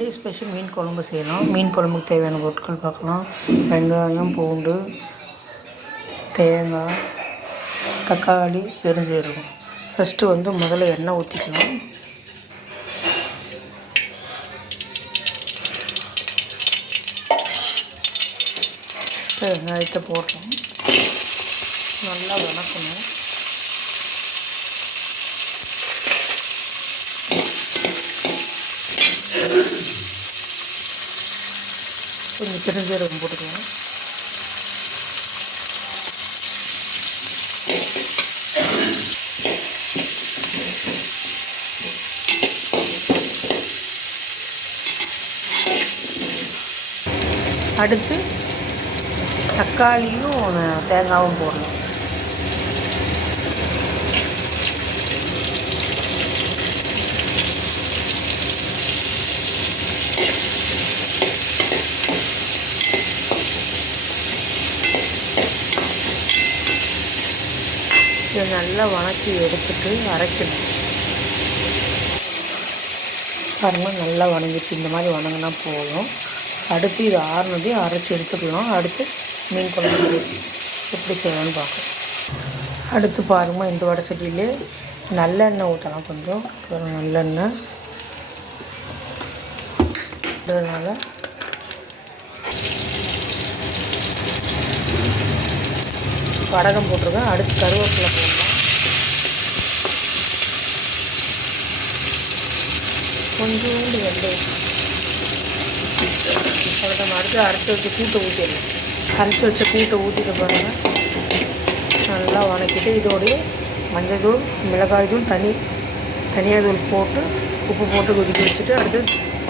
Sunday special மீன் குழம்பு செய்யலாம் மீன் குழம்புக்கு தேவையான பொருட்கள் பார்க்கலாம். வெங்காயம் பூண்டு தேங்காய் தக்காளி பெருஞ்சீரகம். ஃபஸ்ட்டு வந்து முதல்ல எண்ணெய் ஊற்றிக்கலாம் வெங்காயத்தை போடுறோம். நல்லா வணக்கணும் கொஞ்சம் பெருஞ்சீரகம் போட்டுக்கலாம் அடுத்து தக்காளியும் தேங்காயும் போடணும். இதை நல்லா வணக்கி எடுத்துட்டு அரைக்கணும். பாருங்கள் நல்லா வணங்கிட்டு இந்த மாதிரி வணங்கினா போதும். அடுத்து இது ஆறுனதையும் அரைச்சி எடுத்துக்கலாம். அடுத்து மீன் குழம்பு எப்படி செய்யலாம்னு பார்க்கலாம். அடுத்து பாருங்கள் இந்த வடை சட்டியிலே நல்லெண்ணெய் ஊற்றலாம் கொஞ்சம். நல்லெண்ணெய். அதனால் படகம் போட்டிருக்கேன். அடுத்து கருவேப்பிலை போடலாம். கொஞ்சோண்டு வெந்தயம் அதை நம்ம அடுத்து அரைச்சி வச்ச கூட்டை ஊற்றிடலாம் அரைச்சி வச்ச கூட்டை ஊற்றிட்டு பாருங்கள் நல்லா வணக்கிட்டு இதோடைய மஞ்சள் தூள் மிளகாய் தூள் தனி தனியாக தூள் போட்டு உப்பு போட்டு கொதிக்க வச்சுட்டு அடுத்து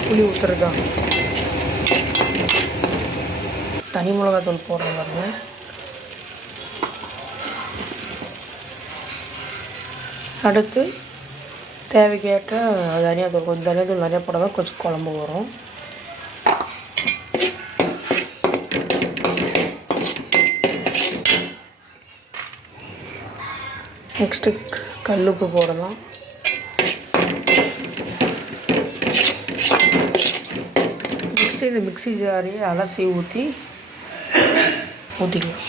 புளி ஊற்றுறது தான் தனி மிளகாய் தூள் போடுறோம் பாருங்கள் அடுத்து தேவைக்கேற்ற தனியாத்தூள் கொஞ்சம் தனியாத்தூள் நிறையா போட்டால் கொஞ்சம் குழம்பு வரும். நெக்ஸ்ட்டு கல்லுப்பு போடலாம். நெக்ஸ்ட்டு இந்த மிக்ஸி ஜாரையே அலசி ஊற்றி ஊற்றிக்கலாம்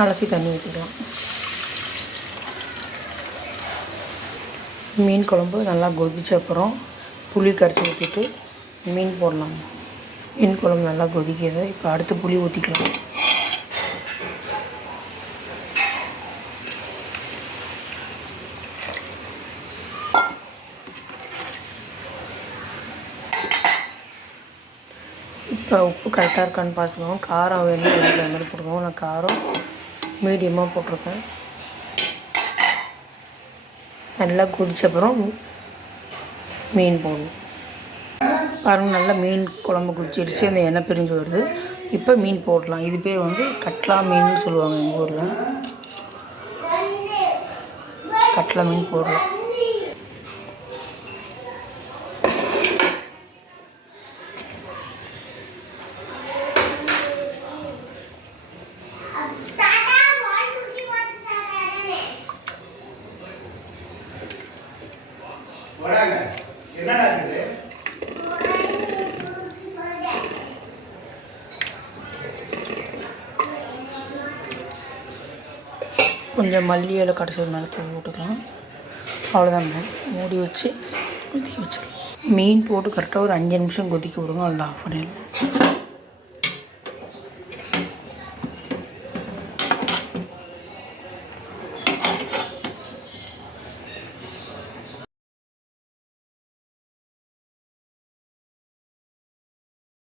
அலசி தண்ணி ஊற்றிக்கலாம் மீன் குழம்பு நல்லா கொதிச்ச அப்புறம் புளி கரைச்சி ஊற்றிட்டு மீன் போடலாம். மீன் குழம்பு நல்லா கொதிக்கிறது இப்போ அடுத்து புளி ஊற்றிக்கலாம் இப்போ உப்பு கரெக்டாக இருக்கான்னு பார்த்துக்கோங்க. காரம் வேணும் வேணுங்கிற மாதிரி போட்டுக்கோங்க. நான் காரம் மீடியமாக போட்டிருக்கேன். நல்லா குடிச்ச அப்புறம் மீன் போடணும். பாருங்கள் நல்லா மீன் குழம்பு குடிச்சிருச்சு. அந்த எண்ணெய் பிரிஞ்சு வருது. இப்போ மீன் போடலாம். இது பேர் வந்து கட்லா மீன் சொல்லுவாங்க எங்கள் ஊரில். கட்லா மீன் போடலாம். என்னடா இருக்குது கொஞ்சம் மல்லி இலை கடைசி மேலே தூவி விட்டுக்கலாம். அவ்வளோதான் மூடி வச்சு கொதிக்க வச்சிடலாம். மீன் போட்டு கரெக்டாக ஒரு அஞ்சு நிமிஷம் கொதிக்க விடுங்க. அவ்வளோதான் ஆஃப் பண்ணிடலாம்.